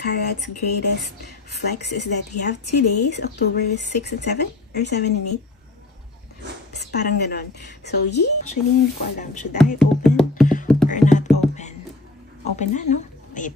Carat's greatest flex is that we have 2 days, October 6 and 7, or 7 and 8. Parang ganon. So, actually, hindi ko alam. Should I open or not open? Open na, no? Wait.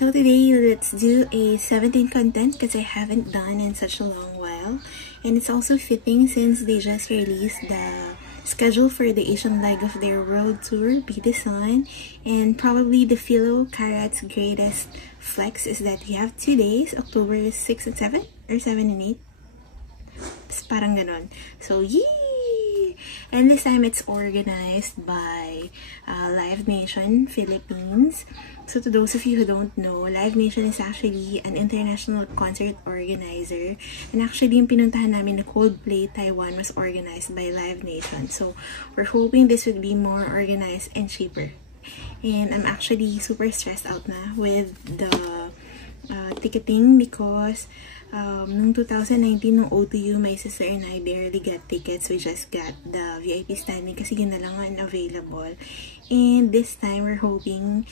So today, let's do a 17 content because I haven't done in such a long while. And it's also fitting since they just released the schedule for the Asian leg of their world tour, Be The Sun. And probably the Philo Carat's greatest flex is that we have 2 days, October 6 and 7, or 7 and 8. Parang ganon. So, And this time it's organized by Live Nation Philippines. So to those of you who don't know, Live Nation is actually an international concert organizer. And actually yung pinuntahan namin na Coldplay Taiwan was organized by Live Nation. So we're hoping this would be more organized and cheaper. And I'm actually super stressed out na with the ticketing because noong 2019, nung O2U, my sister and I barely got tickets. We just got the VIP standing kasi yun na lang ang available. And this time, we're hoping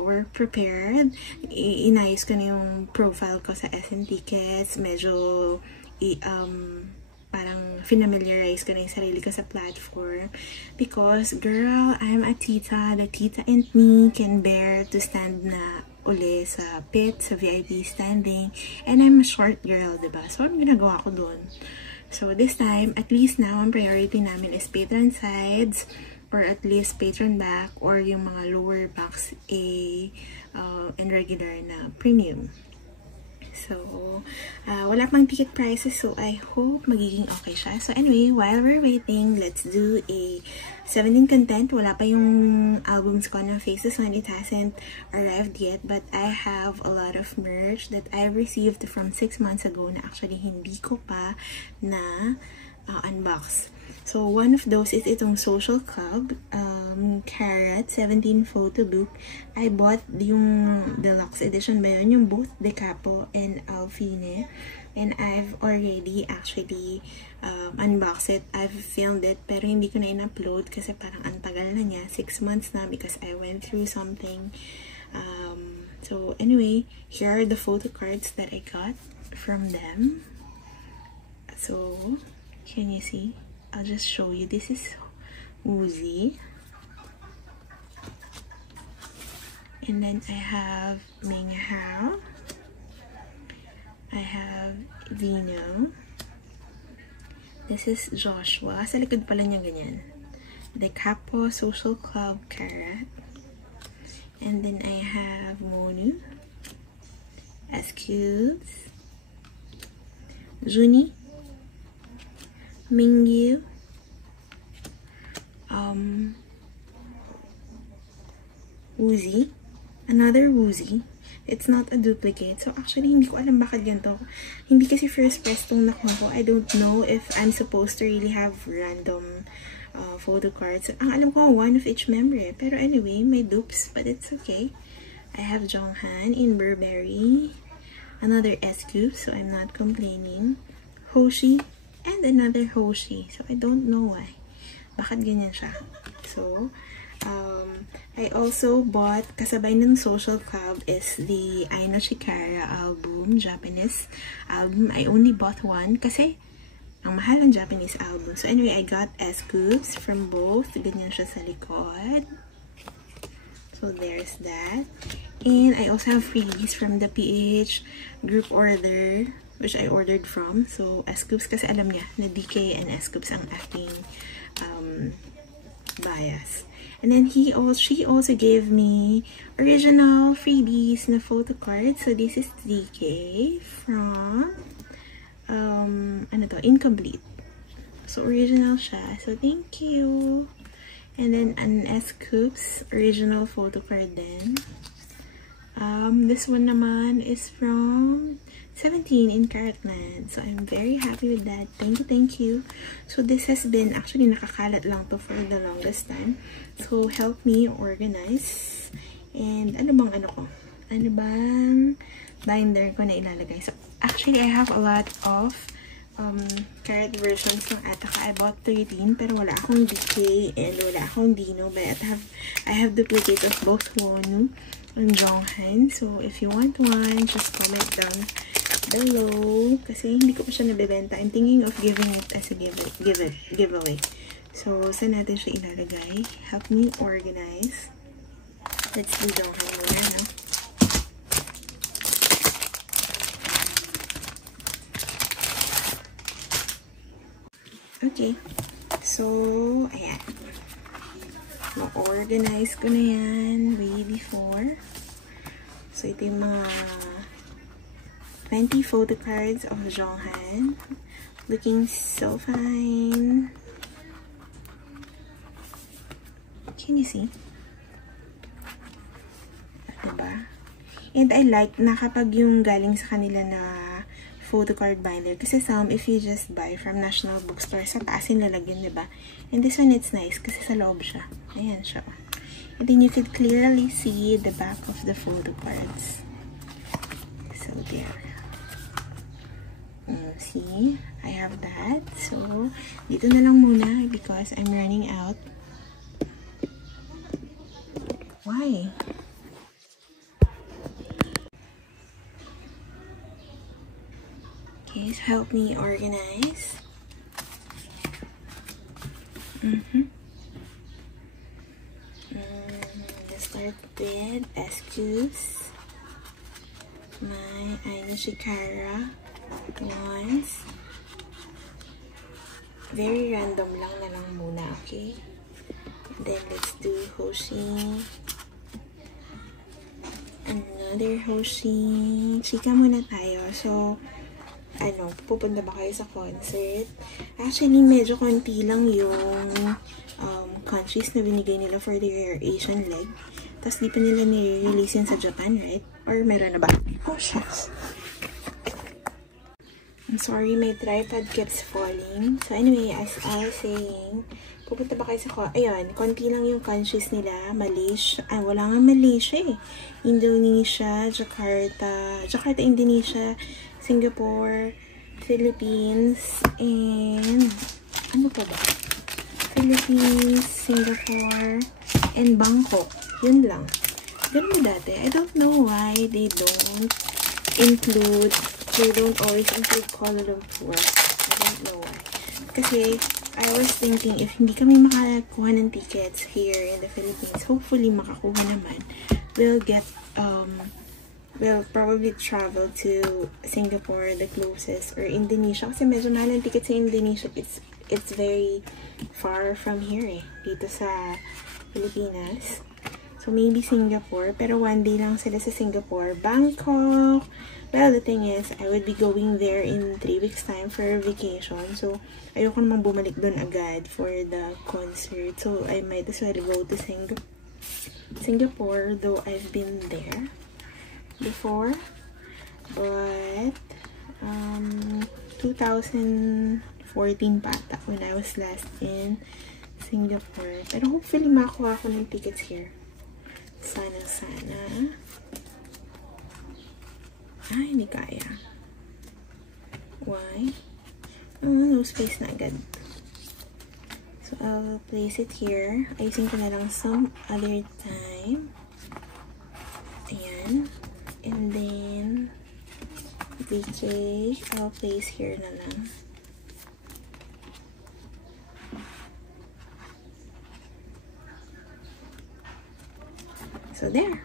we're prepared. Inayos ko na yung profile ko sa SN Tickets. Medyo parang familiarize ko na yung sarili ko sa platform. Because, girl, I'm a tita. The tita and me can bear to stand na uli sa pit, sa VIP standing. And I'm a short girl, diba? So, ang ginagawa ko dun? So, this time, at least now, ang priority namin is patron sides, or at least patron back, or yung mga lower backs and regular na premium. So, wala pang ticket prices, so I hope magiging okay siya. So anyway, while we're waiting, let's do a 17 content. Wala pa yung albums ko na Faces When It hasn't arrived yet, but I have a lot of merch that I received from 6 months ago na actually hindi ko pa na unbox. So, one of those is itong Social Club, Carat 17 photo book. I bought yung deluxe edition ba yun? Yung both Decapo and Alfine. And I've already actually unboxed it. I've filmed it, pero hindi ko na in-upload kasi parang antagal na niya. 6 months na because I went through something. So, anyway, here are the photo cards that I got from them. So, can you see? I'll just show you. This is Uzi. And then I have Ming Hao. I have Vino. This is Joshua. Sa likod pala niya ganyan. Decapo Social Club Carat. And then I have Monu. Escubes. Juni. Mingyu, Woozy, another Woozy. It's not a duplicate. So actually, hindi ko alam bakit ganito. Hindi kasi first press tong nakuha ko. I don't know if I'm supposed to really have random photo cards. Ang alam ko, one of each member. Pero anyway, may dupes, but it's okay. I have Jonghan in Burberry. Another S-Cube, so I'm not complaining. Hoshi. And another Hoshi. So, I don't know why. Bakit ganyan siya? So, I also bought, kasabay ng Social Club is the Aino Shikara album, Japanese album. I only bought one kasi ang mahal ng Japanese album. So, anyway, I got S-Scoops from both. Ganyan siya sa likod. So, there's that. And I also have freebies from the PH group order, which I ordered from. So, S-Scoops kasi alam niya na DK and S-Scoops ang aking bias. And then she also gave me original freebies na photo card. So this is DK from ano to, Incomplete. So original siya. So thank you. And then an S-Coops original photo card din. This one naman is from 17 in Carat. So I'm very happy with that. Thank you. So this has been actually nakakalat lang to for the longest time. So help me organize. And ano bang binder ko na ilalagay. So actually I have a lot of Carat versions ng Ataka. I bought 13 pero wala akong DK and wala akong Dino, but I have duplicates of both Wonu and Jonghan. So if you want one, just comment down below kasi hindi ko pa siya nabebenta. I'm thinking of giving it as a giveaway. So saan natin siya ilalagay? Help me organize. Let's do Jonghan muna, no? Okay. So, ayan. Ma-organize ko na yan way before. So, ito yung mga 20 photo cards of Jonghan. Looking so fine. Can you see? Diba? And I like na kapag yung galing sa kanila na photo card binder. Kasi some, if you just buy from National Bookstore, sa taas yung lalagyan, diba? And this one, it's nice kasi sa loob siya. Ayan siya. And then you could clearly see the back of the photo cards. So, there. See? I have that. So, dito na lang muna because I'm running out. Why? Okay, so help me organize. Let's start with S-Coops. My Annyeong ones. Very random lang na lang muna, okay? And then let's do Hoshi. Another Hoshi. Chika muna tayo. So, pupunta ba kayo sa concert? Actually, medyo konti lang yung countries na binigay nila for their Asian leg. Tapos, di pa nila nire-release yun sa Japan, right? Or meron na ba? Oh, shucks. I'm sorry, my tripod keeps falling. So, anyway, as I was saying, pupunta ba kayo sa ayun, konti lang yung countries nila. Malaysia. Wala nga Malaysia eh. Indonesia, Jakarta, Indonesia, Singapore, Philippines, and ano pa ba? Philippines, Singapore, and Bangkok. Yun lang. Ganun dati. I don't know why they don't always include Kuala Lumpur. I don't know why. Kasi, I was thinking, if hindi kami makakuha ng tickets here in the Philippines, hopefully makakuha naman, we'll probably travel to Singapore, the closest, or Indonesia. Kasi medyo mahal ang ticket sa Indonesia. It's very far from here eh. Dito sa Pilipinas. So, maybe Singapore. Pero one day lang sila sa Singapore. Bangkok. Well, the thing is, I would be going there in 3 weeks time for a vacation. So, ayoko namang bumalik doon agad for the concert. So, I might as well go to Singapore, though I've been there before. But, 2014 pata when I was last in Singapore. Pero hopefully, makakuha ko ng tickets here. Sana. Hindi kaya. Why? No space na agad. So, I'll place it here. Ayusin ko na lang some other time. Ayan. And then, DK, I'll place here na lang. So, there.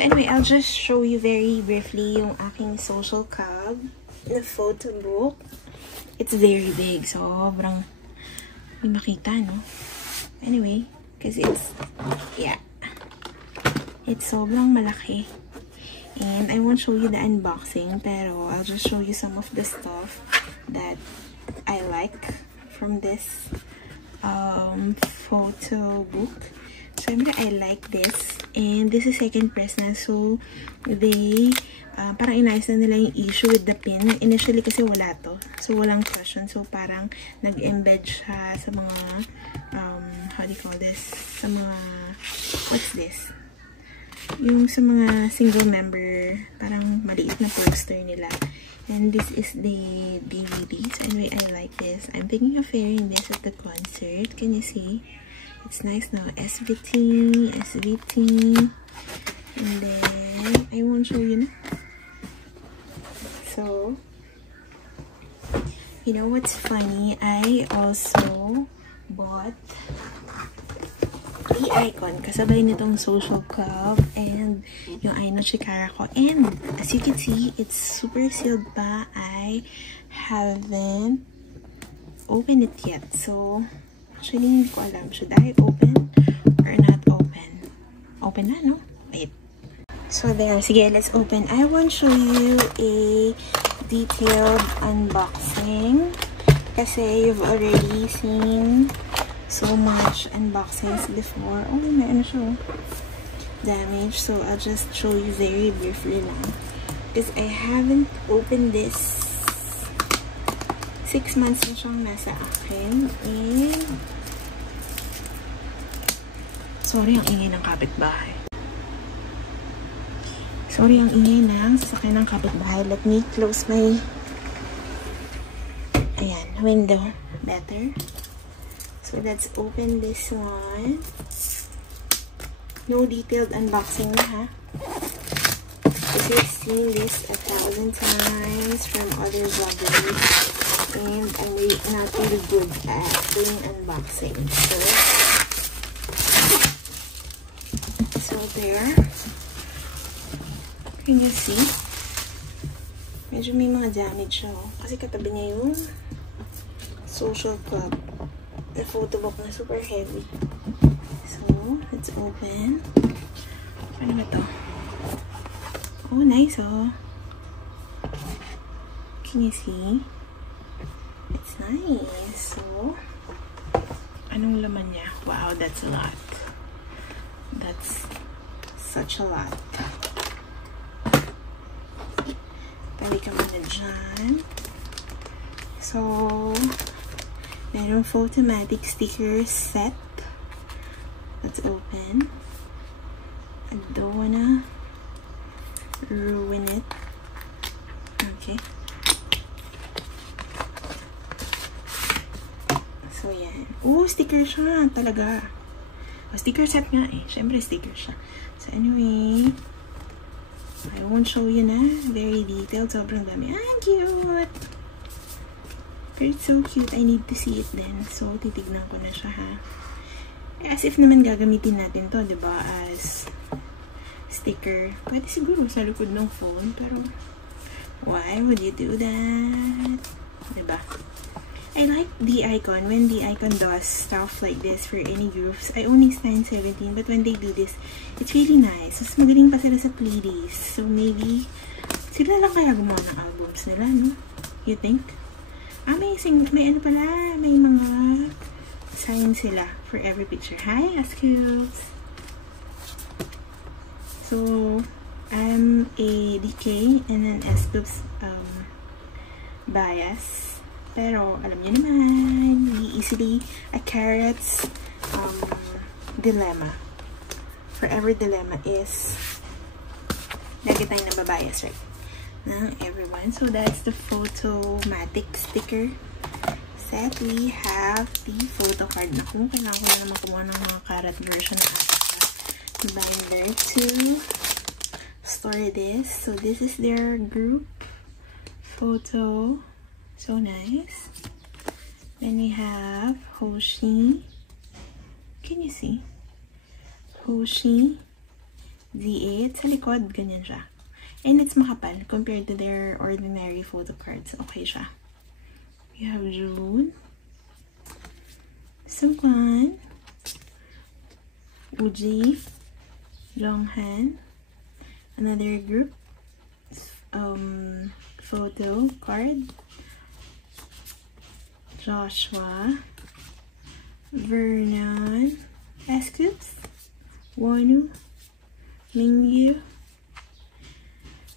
Anyway, I'll just show you very briefly yung aking social cub na photo book. It's very big. Sobrang hindi makita, no? Anyway, because it's, yeah, it's sobrang malaki. And I won't show you the unboxing, pero I'll just show you some of the stuff that I like from this photo book. So I like this. And this is second press na. So, they, parang inayos na nila yung issue with the pin. Initially kasi wala to. So, walang cushion. So, parang nag-embed siya sa mga, how do you call this? Sa mga, what's this? Yung sa mga single member, parang maliit na poster nila. And this is the DVD. So, anyway, I like this. I'm thinking of wearing this at the concert. Can you see? It's nice now. SVT. And then, I won't show you now. So, you know what's funny? I also bought the icon kasabay nitong social club and yung Annyeong Caratdeuls ko. And, as you can see, it's super sealed pa. I haven't opened it yet. So, actually, hindi ko alam. Should I open or not open? Open na, no? Wait. So, there. Sige, let's open. I want to show you a detailed unboxing. Kasi you've already seen so much unboxings before. Oh, meron siya damage. So, I'll just show you very briefly lang. Because I haven't opened this. 6 months na siyang nasa akin. And sorry ang ingay ng kapitbahay. Sorry ang ingay ng sasakyan ng kapitbahay. Let me close my window. Better. So let's open this one. No detailed unboxing na, ha? Because you've seen this 1,000 times from other vloggers. And I'm not really good at doing unboxing. So there. Can you see? Medyo may mga damage siya. Kasi katabi niya yung social club. The photo book na super heavy. So, let's open. Ano ba to? Oh, nice, oh. Can you see? It's nice. So, anong laman niya? Wow, that's a lot. That's such a lot. Tabi ka muna dyan. So, merong Photomatic sticker set. Let's open. I don't wanna ruin it. Okay. So, yan. Oh, sticker siya. Talaga. Oh, sticker set nga eh. Siyempre, sticker siya. So, anyway, I won't show you na. Very detailed. Sobrang dami. Ah, cute! It's so cute. I need to see it then. So, titignan ko na siya, ha. As if naman gagamitin natin to, diba? As sticker. Pwede siguro sa likod ng phone. Pero, why would you do that? Diba? I like the icon. When the icon does stuff like this for any groups, I only stand 17, but when they do this, it's really nice. Mas magaling pa sila sa playlists. So maybe, sila lang kaya gumawa ng albums nila, no? You think? Amazing. May ano pala, may mga signs sila for every picture. Hi, Ascoops! So, I'm a DK and an Ascoops bias. Pero, alam niyo naman, easily, a Carat's dilemma. Forever dilemma is, lagi tayo nababias, right? Ng everyone. So, that's the Photomatic sticker set. We have the photo card. Naku, kailangan ko na naman kumuha ng mga Carat version na binder to store this. So, this is their group photo. So nice. Then we have Hoshi. Can you see? Hoshi Z8. Sa likod, ganyan siya. And it's makapal compared to their ordinary photo cards. Okay siya. We have June. Sungkwan. Uji, Jonghan, another group, photo card, Joshua, Vernon, Escoops, Wonu, Mingyu,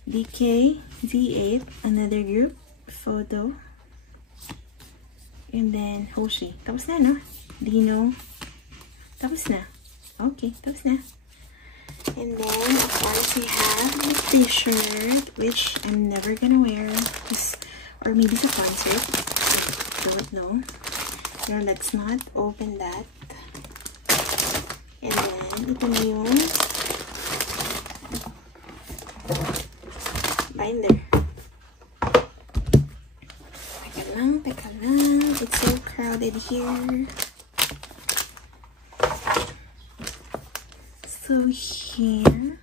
DK, Z8, another group, photo, and then Hoshi. Tapos na, no? Dino. Tapos na. Okay, tapos na. And then, of course, we have the t-shirt, which I'm never gonna wear. Or maybe sa concert. I don't know. No, let's not open that. And then, ito na yung binder. Teka lang. It's so crowded here. So here,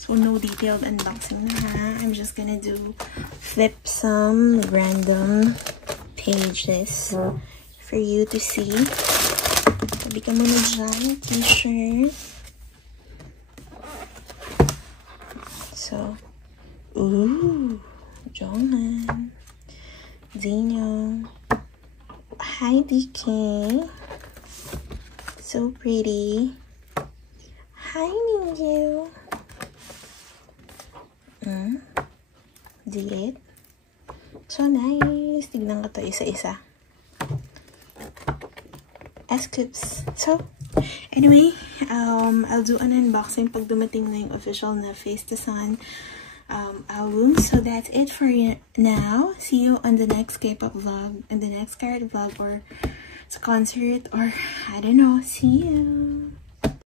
so no detailed unboxing na ha. I'm just gonna flip some random pages for you to see. Tabi ka muna dyan, t-shirt. So, ooh, Jonghan, Zeno, hi DK, so pretty. Hi, Mingyu. D8. So nice. Tignan ko to isa-isa. S-clips. So, anyway, I'll do an unboxing pag dumating na yung official na Face the Sun album. So that's it for now. See you on the next K-pop vlog, and the next Carat vlog, or sa concert, or I don't know. See you.